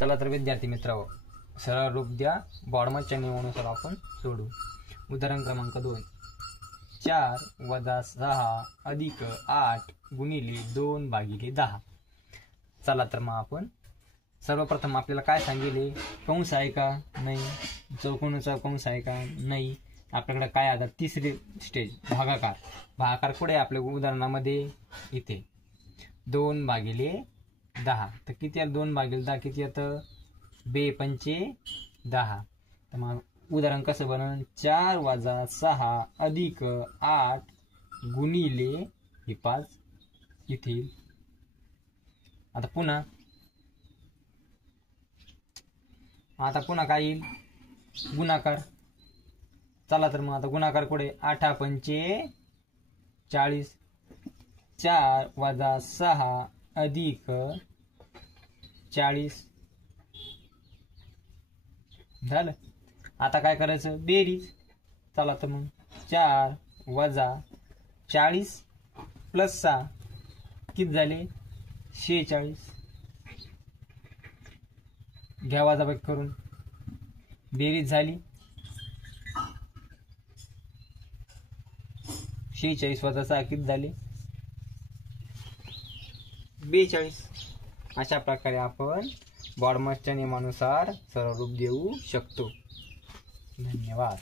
चला तर विद्यार्थी मित्रांनो, सरळ रूप द्या बॉडमनच्या नियमानुसार आपण सोडू। उदाहरण क्रमांक 2, 4 - 6 अधिक 8 गुणिले 2 भागिले 10। चला तर मग आपण सर्वप्रथम आपल्याला काय सांगितले, कंस आहे का नाही, चौकोनाचा कंस आहे का नाही, आपल्याकडे काय आता तिसरी स्टेज भागाकार। भागाकार कुठे आपल्या उदाहरणामध्ये इथे 2 भागिले 10। तर किती आहे 2 भागिले 10 किती येतं, 2 पंचे 10। तर मग उदाहरण कसं बनन, 4 - 6 अधिक 8 गुणिले हे 5 इथे। आता पुन्हा काय येईल, गुणाकार। चला तर मग आता गुणाकार कुठे, 8 पंचे 40, 4 - 6 अधिक 40 झालं। आता काय करायचं, बेरीज। चला तर मग 4 - 40 प्लस 6 किती झाले, 46। घ्या वजाबाकी करून, बेरीज झाली 46 - 6 किती झाले, 42। अशा प्रकारे आपण बॉडमनच्या नियमानुसार सरळ रूप देऊ शकतो। धन्यवाद।